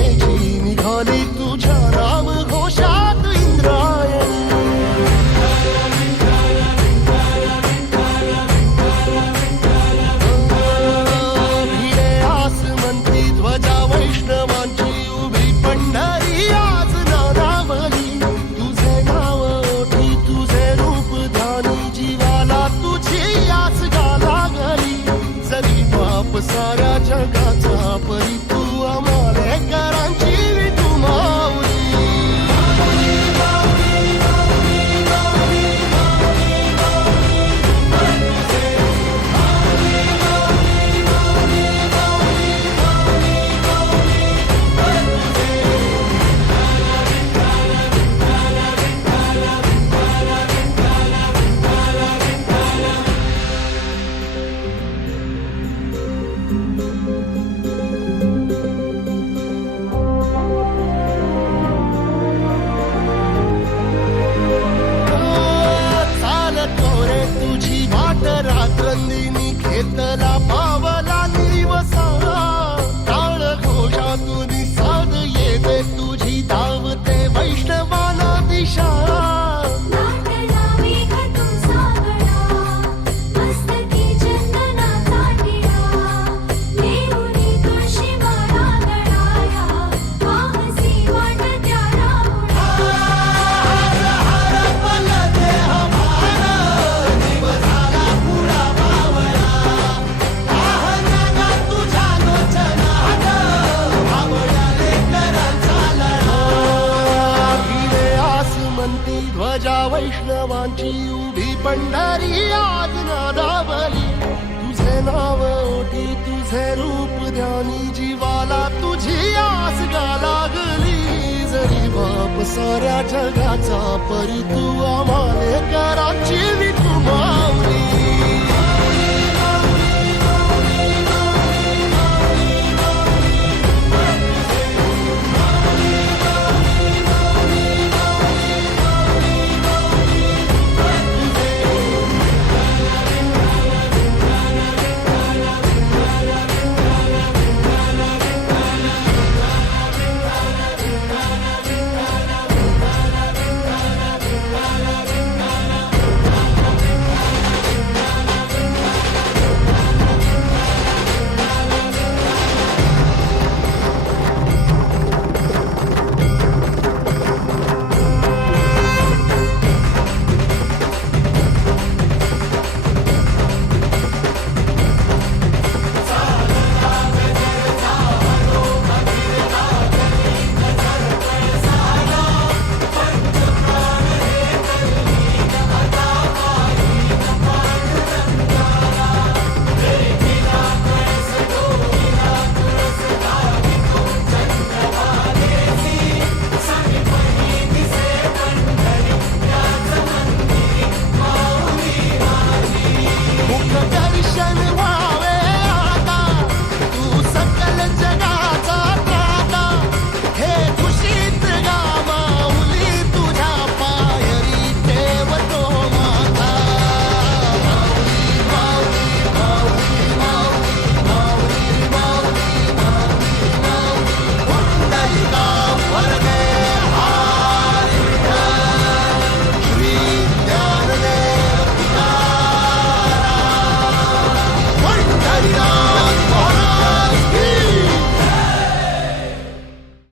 सेनेची निघाली तुझ्या नाम घोषात इंद्रायणी. भिडे आसमंती ध्वजा वैष्णवांची उभी पंढरी आज नादावली. तुझे नाव ओठी तुझे रूप ध्यानी जीवाला तुझी आस गा लागली. जरी बाप साऱ्या जगाचा परी तू आमालेकरांची विठू माऊली. रात्रंदिनी घेतला पावला दिवसा. टाळ घोषातून साध येते तुझी धावते वैष्णवाला दिशा. ध्वजा वैष्णवांची उभी पंढरी आज नादावली. तुझे नाव ओठी तुझे रूप ध्यानी जीवाला तुझी आस गा लागली. जरी बाप साऱ्या जगाचा परी तू आमालेकरांची विठू माऊली.